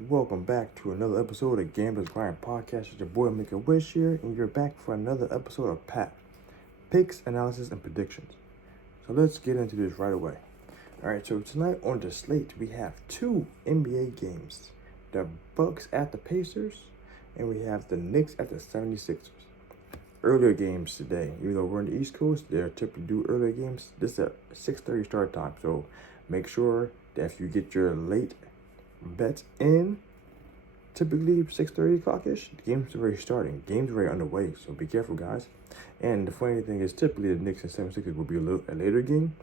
Welcome back to another episode of Gamblers Podcast. It's your boy Make a Wish here, and you're back for another episode of Picks, Analysis, and Predictions. So let's get into this right away. Alright, so tonight on the slate, we have two NBA games. The Bucks at the Pacers, and we have the Knicks at the 76ers. Earlier games today, even though we're on the East Coast, they're typically do earlier games. This is a 6:30 start time, so make sure that if you get your late bets in, typically 6:30 o'clock-ish, the game's already starting. Game's already underway, so be careful, guys. And the funny thing is, typically the Knicks and 76ers will be a later game,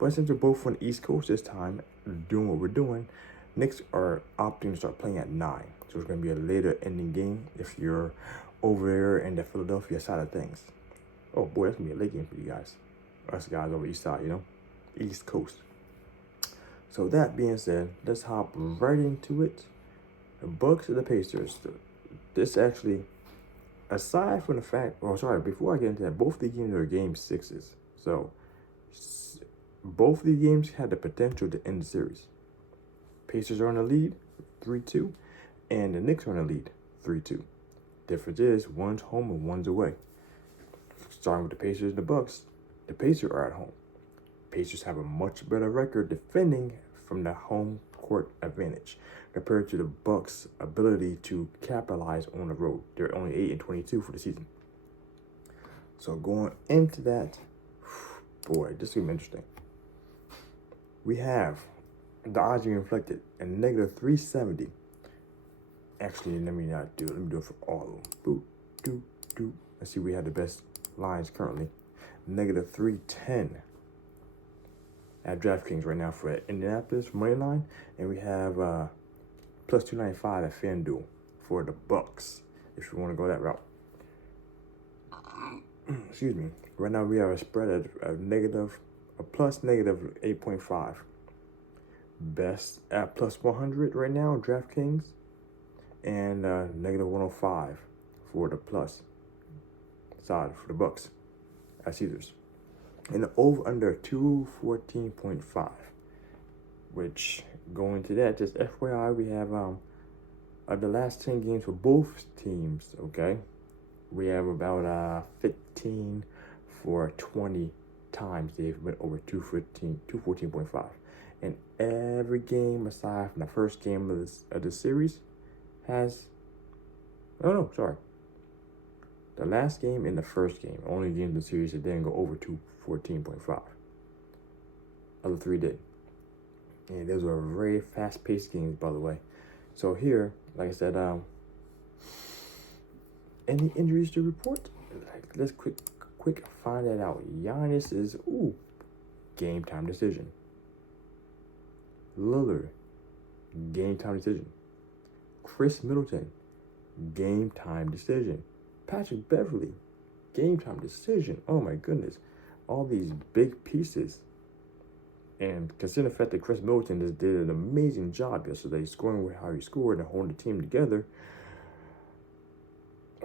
but since we're both on the East Coast this time, doing what we're doing, Knicks are opting to start playing at 9. So it's going to be a later ending game if you're over there in the Philadelphia side of things. Oh boy, that's going to be a late game for you guys. Us guys over the East side, East Coast. So that being said, let's hop right into it. The Bucks and the Pacers. This actually, aside from the fact, before I get into that, both the games are game sixes. So both the games had the potential to end the series. Pacers are in the lead, 3-2, and the Knicks are in the lead, 3-2. Difference is one's home and one's away. Starting with the Pacers and the Bucks, the Pacers are at home. Pacers have a much better record defending from the home court advantage compared to the Bucks' ability to capitalize on the road. They're only 8-22 for the season. So going into that, boy, this is going to be interesting. We have the odds being reflected at negative 370. Actually, let me do it for all of them. Let's see, we have the best lines currently. Negative 310 at DraftKings right now for Indianapolis money line, and we have plus 295 at FanDuel for the Bucks if you want to go that route. Excuse me. Right now we have a spread of plus negative 8.5. Best at plus 100 right now, DraftKings, and negative 105 for the plus side for the Bucks at Caesars. And the over under 214.5, which going to that, just FYI, we have the last 10 games for both teams, okay? We have about 15 for 20 times they've went over 214.5. And every game aside from the first game of the series has, the last game and the first game, only game of the series that didn't go over 214.5. Other three did. And those were very fast-paced games, by the way. So here, like I said, any injuries to report? Let's quick find that out. Giannis is, game time decision. Lillard, game time decision. Chris Middleton, game time decision. Patrick Beverly, game time decision. Oh my goodness. All these big pieces. And considering the fact that Chris Middleton just did an amazing job yesterday, scoring with how he scored and holding the team together,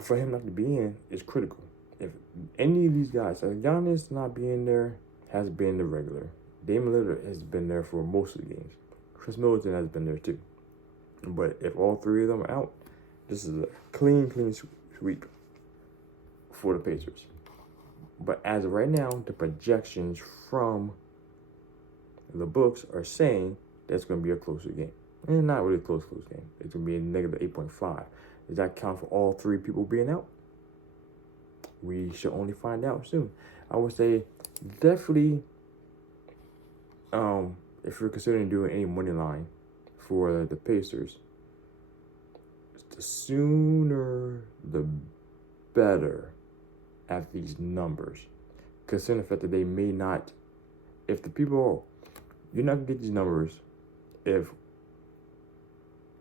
for him not to be in is critical. If any of these guys, Giannis not being there has been the regular. Damian Lillard has been there for most of the games. Chris Middleton has been there too. But if all three of them are out, this is a clean sweep for the Pacers. But as of right now, the projections from the books are saying that's going to be a closer game. And not really a close game. It's going to be a negative 8.5. Does that count for all three people being out? We should only find out soon. I would say definitely, if you're considering doing any money line for the Pacers, the sooner the better at these numbers. Considering the fact that they may not, if the people, you're not going to get these numbers if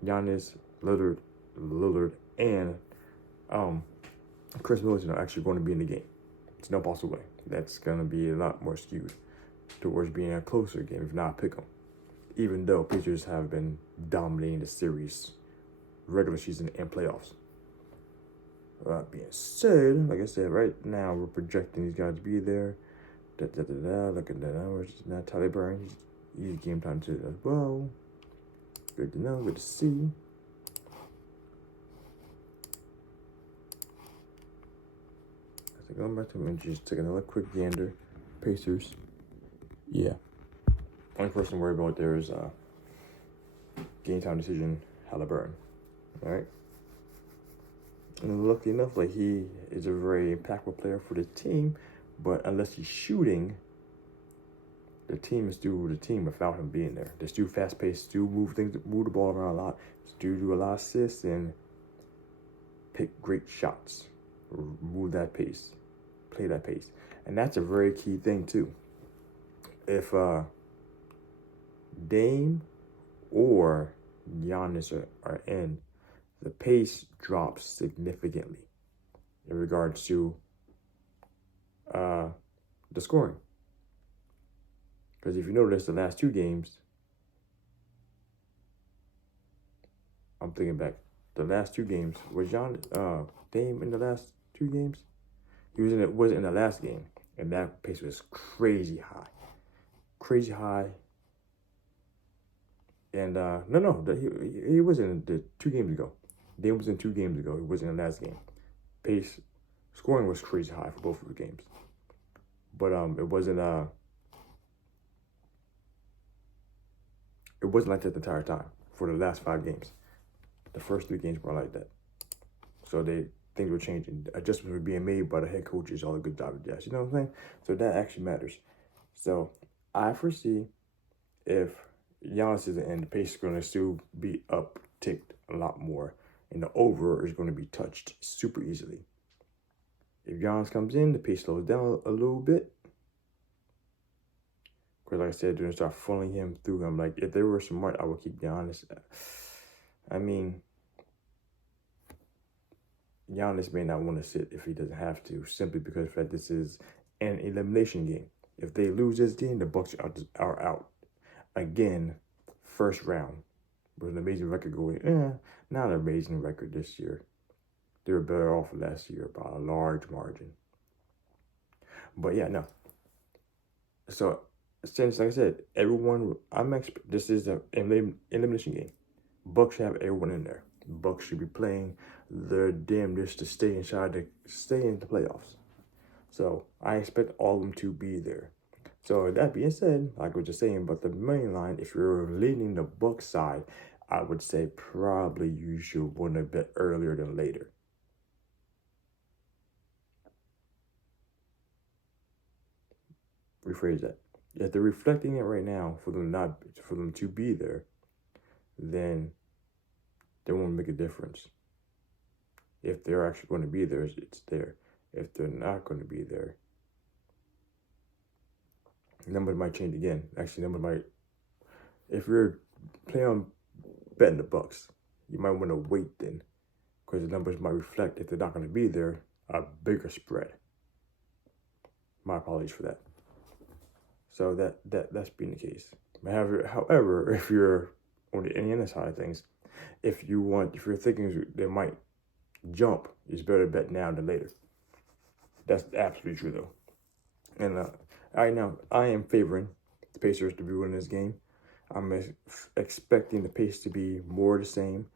Giannis, Lillard, and Chris Middleton are actually going to be in the game. It's no possible way. That's going to be a lot more skewed towards being a closer game, if not pick 'em. Even though Pacers have been dominating the series, regular season and playoffs. That being said, like I said, right now we're projecting these guys to be there. Look at the numbers. Now Tyler Burns, he's game time too as well. Good to know, good to see. going back to injuries, take another quick gander. Pacers. Yeah. Only person to worry about there is game time decision, Halliburton. All right. And lucky enough, like he is a very impactful player for the team, but unless he's shooting, the team is still the team without him being there. They're still fast paced, still move the ball around a lot, still do a lot of assists and pick great shots, move that pace, play that pace, and that's a very key thing too. If Dame or Giannis are in, the pace drops significantly in regards to the scoring. Because if you notice, the last two games, I'm thinking back, the last two games, was Dame in the last two games? He was in the last game, and that pace was crazy high. Crazy high. And he wasn't in the 2 games ago. Dame was in 2 games ago. He wasn't in the last game. Pace, scoring was crazy high for both of the games. But it wasn't like that the entire time for the last 5 games. The first 3 games were like that. So things were changing. Adjustments were being made by the head coaches, all the good job of jazz. You know what I'm saying? So that actually matters. So I foresee if Giannis isn't in, the pace is going to still be upticked a lot more. And the over is going to be touched super easily. If Giannis comes in, the pace slows down a little bit. Because like I said, they're going to start funneling him through him. Like, if they were smart, I would keep Giannis. I mean, Giannis may not want to sit if he doesn't have to, simply because of the fact this is an elimination game. If they lose this game, the Bucks are out. Again, first round. With an amazing record going. Not an amazing record this year. They were better off last year by a large margin. But yeah, no. So, since, like I said, this is an elimination game. Bucks should have everyone in there. Bucks should be playing their damnedest to stay in the playoffs. So I expect all of them to be there. So that being said, like I was just saying about the main line, if you're leaning the Bucks side, I would say probably you should win a bit earlier than later. Rephrase that. If they're reflecting it right now for them to be there, then they won't make a difference. If they're actually going to be there, it's there. If they're not going to be there, numbers might change again. Actually, if you're playing on betting the Bucks, you might want to wait then, because the numbers might reflect, if they're not going to be there, a bigger spread. My apologies for that. So that's being the case. However, if you're on the Indiana side of things, if you're thinking they might jump, it's better to bet now than later. That's absolutely true though. And right now, I am favoring the Pacers to be winning this game. I'm expecting the pace to be more the same.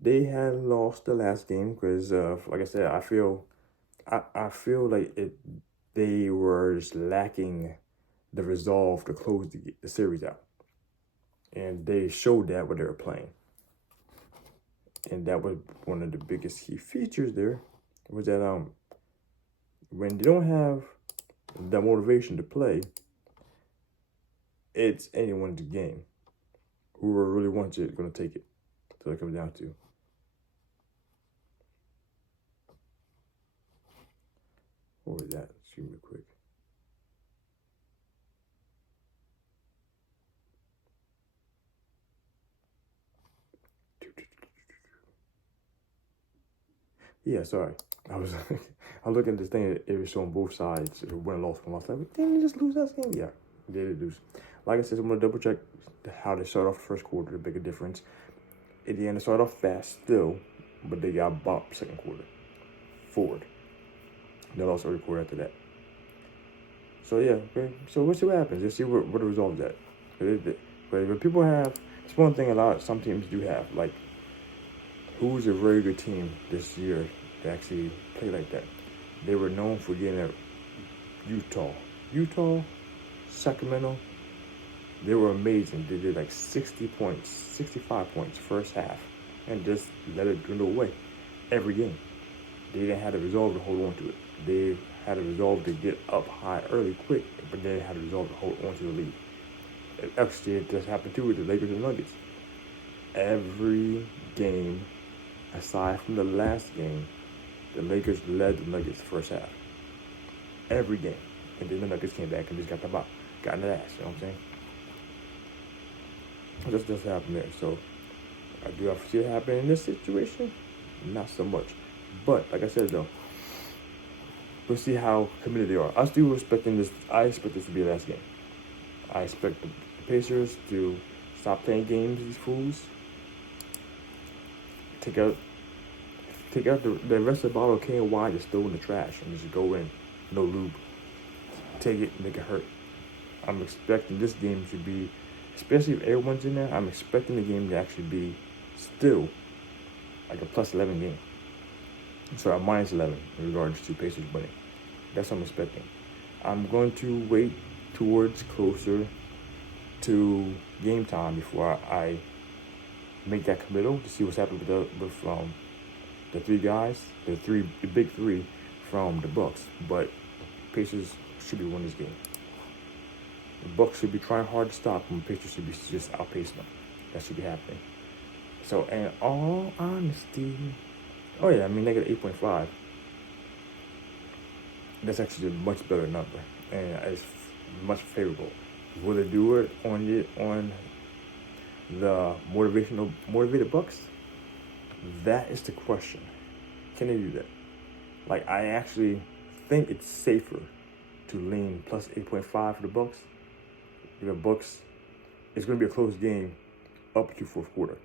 They had lost the last game because, like I said, I feel like they were just lacking the resolve to close the series out. And they showed that when they were playing. And that was one of the biggest key features there, was that when they don't have the motivation to play, it's anyone's game. Whoever really wants it is going to take it. So it comes down to. What was that? Excuse me quick. Yeah, sorry. I was looking at this thing. It was showing both sides. Win and lost. I was like, didn't they just lose that game? Yeah, they did lose. Like I said, I'm gonna double check how they started off the first quarter to make a difference. Indiana started off fast still, but they got bopped second quarter forward. They lost every quarter after that. So yeah, okay. So we'll see what happens. Let's see what the result is at. But when people have, it's one thing some teams do have, like, who's a very good team this year to actually play like that? They were known for getting at Utah, Sacramento. They were amazing. They did like 60 points, 65 points first half, and just let it dwindle away every game. They didn't have the resolve to hold on to it. They had a resolve to get up high early, quick, but they had a resolve to hold on to the lead. Actually, it just happened too with the Lakers and Nuggets. Every game, aside from the last game, the Lakers led the Nuggets the first half. Every game. And then the Nuggets came back and just got in the ass, you know what I'm saying? That's just happened there. So, do I foresee it happening in this situation? Not so much. But, like I said though, we'll see how committed they are. I expect this to be the last game. I expect the Pacers to stop playing games, these fools. Take out the rest of the bottle of KY just throw in the trash and just go in, no lube. Take it, make it hurt. I'm expecting this game to be, especially if everyone's in there, I'm expecting the game to actually be still like a plus 11 game. So a minus 11 in regards to Pacers winning. That's what I'm expecting. I'm going to wait towards closer to game time before I make that committal to see what's happening with the three guys, the big three from the Bucks. But Pacers should be winning this game. The Bucks should be trying hard to stop them. Pacers should be just outpacing them. That should be happening. So, in all honesty, negative 8.5. That's actually a much better number, and it's much favorable. Will they do it on the motivated Bucks? That is the question. Can they do that? Like, I actually think it's safer to lean plus 8.5 for the Bucks. The Bucks, it's going to be a close game up to fourth quarter,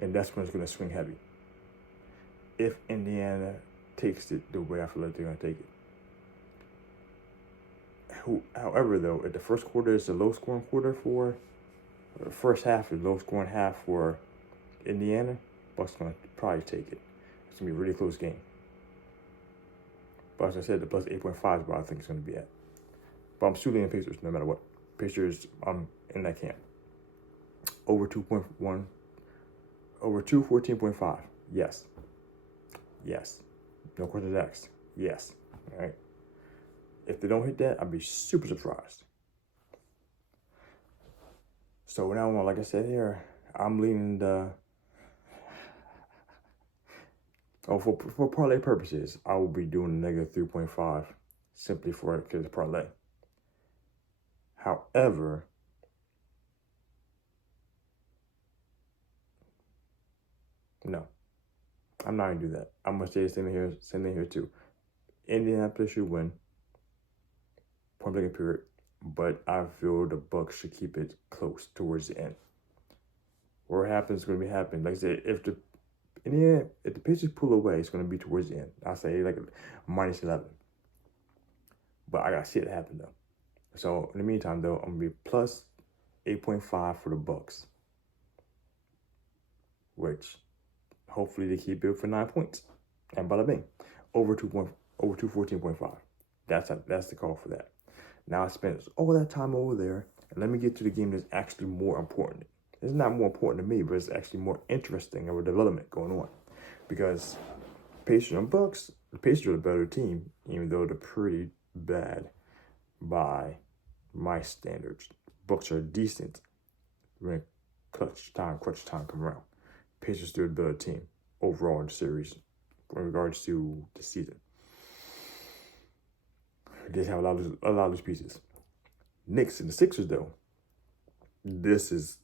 and that's when it's going to swing heavy. If Indiana takes it the way I feel like they're going to take it. However, though, if the first quarter is a low-scoring quarter for the first half is low-scoring half for Indiana, Bucks going to probably take it. It's going to be a really close game. But as I said, the plus 8.5 is what I think it's going to be at. But I'm still leaning Pacers no matter what. Pacers, I'm in that camp. Over 2.1, over 214.5. Yes. No questions asked. Yes. All right. If they don't hit that, I'd be super surprised. So now, like I said here, I'm leaning for parlay purposes, I will be doing negative 3.5 simply for it because it's parlay. However, no, I'm not gonna do that. I'm gonna say the same thing here too. Indianapolis should win. Point blank period. But I feel the Bucks should keep it close towards the end. What happens is going to be happening. Like I said, if the Pacers pull away, it's going to be towards the end. I'll say like minus 11. But I got to see it happen though. So in the meantime though, I'm going to be plus 8.5 for the Bucks, which hopefully they keep it for 9 points. And bada bing, over 214.5. That's the call for that. Now I spent all that time over there, and let me get to the game that's actually more important. It's not more important to me, but it's actually more interesting of a development going on. Because Pacers and Bucks, the Pacers are the better team, even though they're pretty bad by my standards. Bucks are decent when clutch time come around. Pacers still the better team overall in the series in regards to the season. They have a lot of these pieces. Knicks and the Sixers, though, this is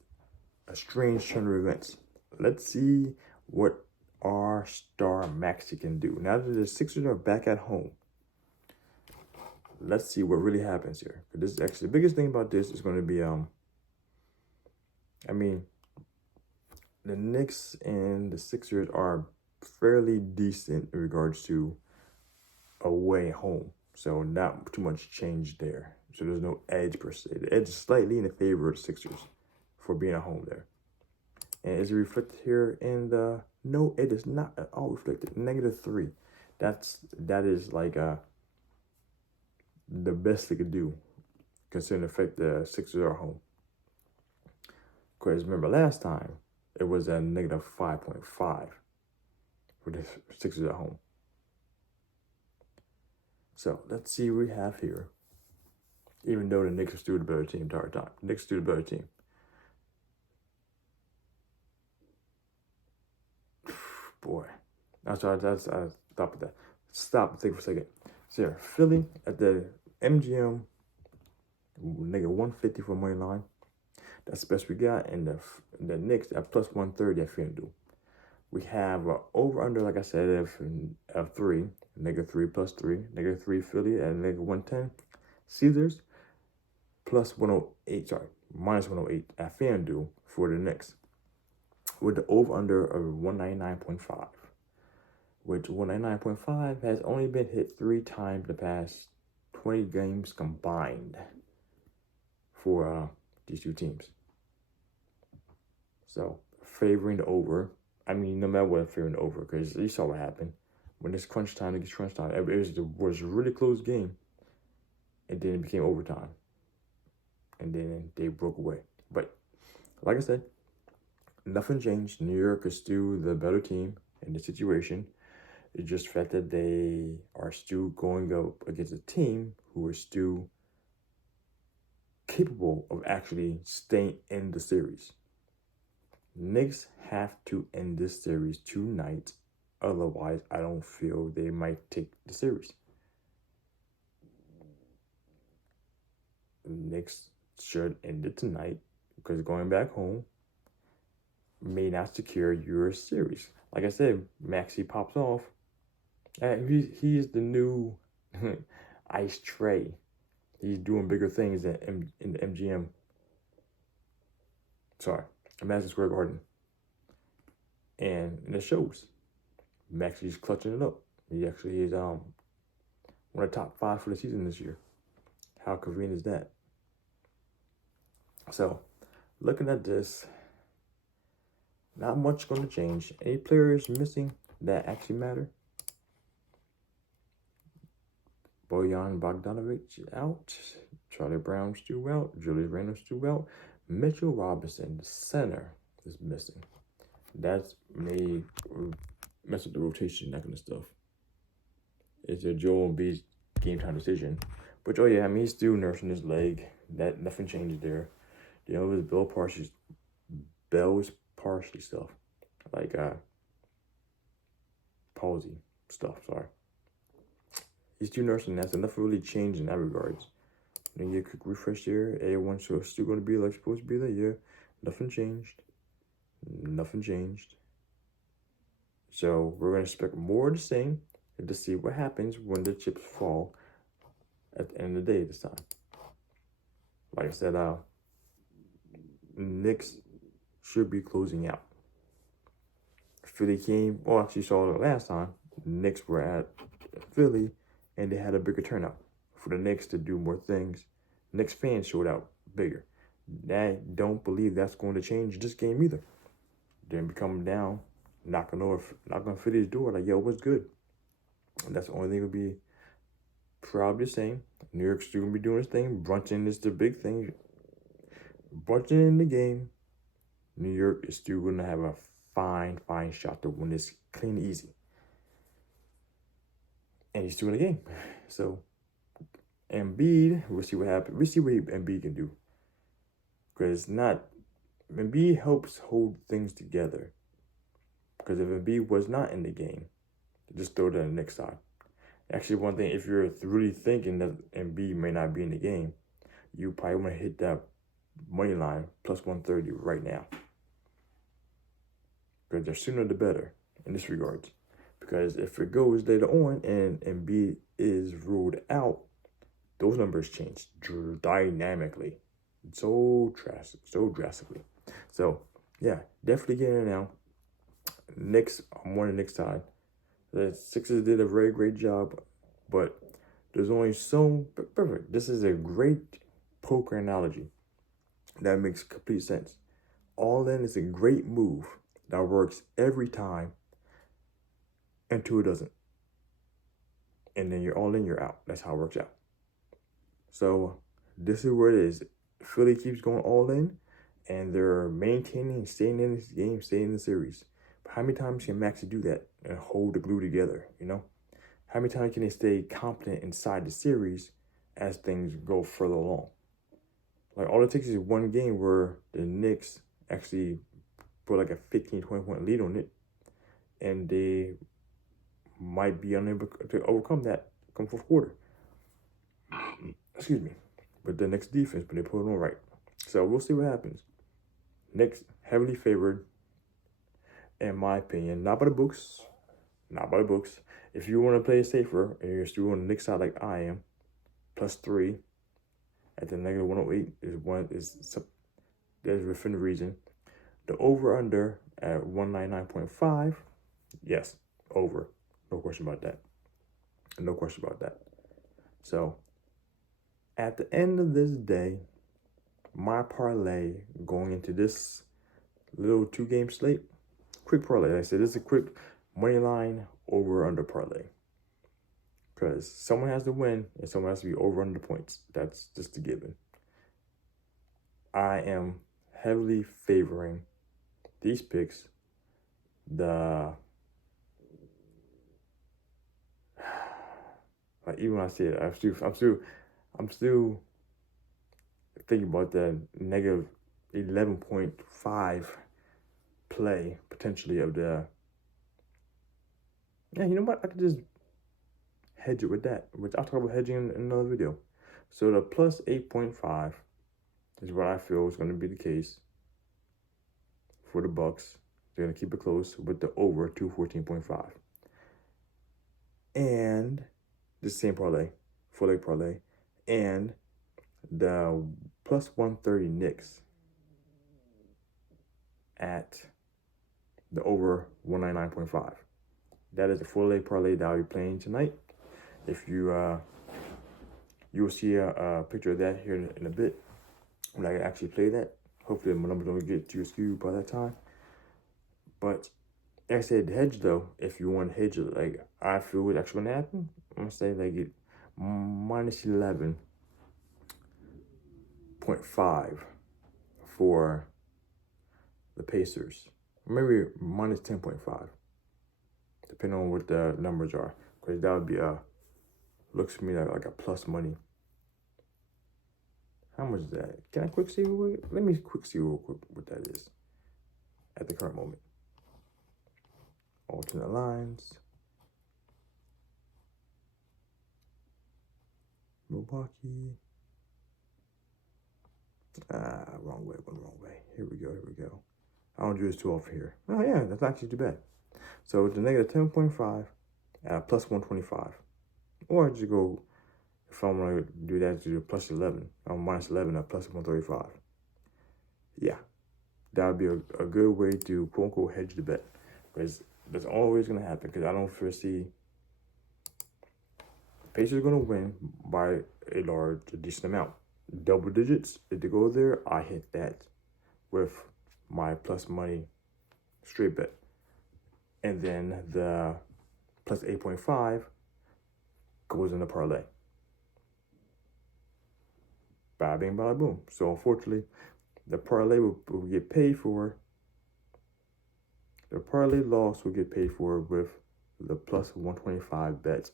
a strange turn of events. Let's see what our star Maxey can do. Now that the Sixers are back at home, let's see what really happens here. This is actually the biggest thing about this is going to be, the Knicks and the Sixers are fairly decent in regards to away home. So not too much change there. So there's no edge per se. The edge is slightly in the favor of the Sixers for being at home there. And is it reflected here in the... No, it is not at all reflected. -3. That is like the best they could do, considering the fact the Sixers are home. Because remember last time it was a negative 5.5 for the Sixers at home. So let's see what we have here. Even though the Knicks are still the better team the entire time, Knicks still the better team. Boy, I stop with that. Stop and think for a second. So yeah, Philly at the MGM, negative 150 for money line. That's the best we got. And the Knicks at plus 130 at FanDuel. We have over under, like I said, of 3, negative 3 plus 3, negative 3 Philly at negative 110. Caesars plus 108, minus 108 at FanDuel for the Knicks, with the over under of 199.5, which 199.5 has only been hit 3 times the past 20 games combined for these two teams. So favoring the over. I mean, no matter what, favoring the over, because you saw what happened when it's crunch time. It was a really close game, and then it became overtime, and then they broke away. But like I said, nothing changed. New York is still the better team in the situation. It's just the fact that they are still going up against a team who are still capable of actually staying in the series. Knicks have to end this series tonight. Otherwise, I don't feel they might take the series. Knicks should end it tonight, because going back home may not secure your series. Like I said, Maxey pops off. He is the new Ice Tray. He's doing bigger things in the MGM. Madison Square Garden. And it shows. Maxey's clutching it up. He actually is one of the top 5 for the season this year. How convenient is that? So, looking at this, not much going to change. Any players missing that actually matter? Bojan Bogdanovic out. Charlie Brown still out. Julius Randle still out. Mitchell Robinson, the center, is missing. That's may mess up the rotation, that kind of stuff. It's a Joel Embiid game time decision. But he's still nursing his leg. That nothing changes there. It was Bell's partially stuff. Like palsy stuff, sorry. He's still nursing that, so nothing really changed in that regards. Then you get a quick refresh there. Everyone's still going to be like supposed to be there. Yeah, nothing changed. Nothing changed. So we're going to expect more of the same, and to see what happens when the chips fall at the end of the day this time. Like I said, Knicks should be closing out. Philly came, actually saw it last time. Knicks were at Philly, and they had a bigger turnout for the Knicks to do more things. Knicks fans showed out bigger. I don't believe that's going to change this game either. They're going to be coming down, knocking on Philly's door like, yo, what's good? And that's the only thing will be probably the same. New York's still going to be doing its thing. Brunson is the big thing. Brunson in the game. New York is still going to have a fine shot to win this clean and easy. And he's still in the game. So, Embiid, we'll see what happens. We'll see what Embiid can do. Because Embiid helps hold things together. Because if Embiid was not in the game, just throw it on the Knicks side. Actually, one thing, if you're really thinking that Embiid may not be in the game, you probably want to hit that money line plus 130 right now. Because the sooner the better in this regards. Because if it goes later on and Embiid is ruled out, those numbers change dynamically. So drastically. So, yeah, definitely getting it now. Knicks, I'm on the Knicks side. The Sixers did a very great job, but there's only so perfect. This is a great poker analogy that makes complete sense. All in is a great move that works every time until it doesn't. and then you're all in, you're out. That's how it works out. So this is where it is. Philly keeps going all in, and they're maintaining, staying in this game, staying in the series. But how many times can Maxey do that and hold the glue together, you know? How many times can they stay competent inside the series as things go further along? Like, all it takes is one game where the Knicks actually put like a 15, 20-point lead on it, and they might be unable to overcome that come fourth quarter. Excuse me. But the Knicks defense, but they put it on right. So we'll see what happens. Knicks heavily favored, in my opinion. Not by the books. Not by the books. If you want to play it safer, and you're still on the Knicks side like I am, +3 at the negative 108 there's within the region. The over-under at 199.5, yes, over. No question about that. No question about that. So, at the end of this day, my parlay going into this little 2-game slate, quick parlay. Like I said, this is a quick money line over-under parlay. Because someone has to win and someone has to be over under points. That's just a given. I am heavily favoring these picks. Like, even when I say it, I'm still thinking about the negative 11.5 play potentially of the. Yeah, you know what? I could just hedge it with that, which I'll talk about hedging in another video. So the plus 8.5 is what I feel is going to be the case for the Bucks. They're going to keep it close with the over 214.5. And the same parlay, full leg parlay, and the plus 130 Knicks at the over 199.5. That is the full leg parlay that I'll be playing tonight. If you will see a picture of that here in a bit when I actually play that. Hopefully my numbers don't get too skewed by that time. But like I said, hedge though, if you want to hedge it, like I feel it's actually gonna happen, I'm gonna say like it minus 11.5 for the Pacers. Maybe minus 10.5, depending on what the numbers are. Because that would be looks to me like a plus money. How much is that? Can I quick see? Let me quick see real quick what that is at the current moment. Alternate lines. Milwaukee. Wrong way, went wrong way. Here we go. I don't do this too often here. Oh yeah, that's actually too bad. So it's a negative 10.5 at plus 125. Or just go, if I want to do that, to plus 11, or minus 11 at plus 135. Yeah, that would be a good way to quote unquote hedge the bet. Because that's always going to happen. Because I don't foresee Pacers are going to win by a decent amount. Double digits, if they go there, I hit that with my plus money straight bet. And then the plus 8.5 goes in the parlay. Bada bing, bada boom. So unfortunately, the parlay will get paid for. The parlay loss will get paid for with the plus 125 bets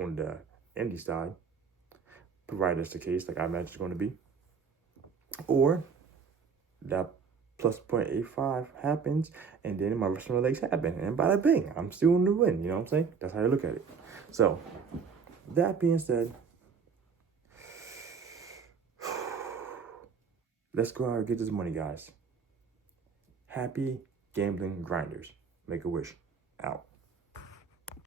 on the Indy side, provided that's the case, like I imagine it's going to be. Or that plus 0.85 happens, and then my rest of my legs happen, and bada bing, I'm still in the win. You know what I'm saying? That's how I look at it. So, that being said, let's go out and get this money, guys. Happy gambling grinders. Make a wish. Out.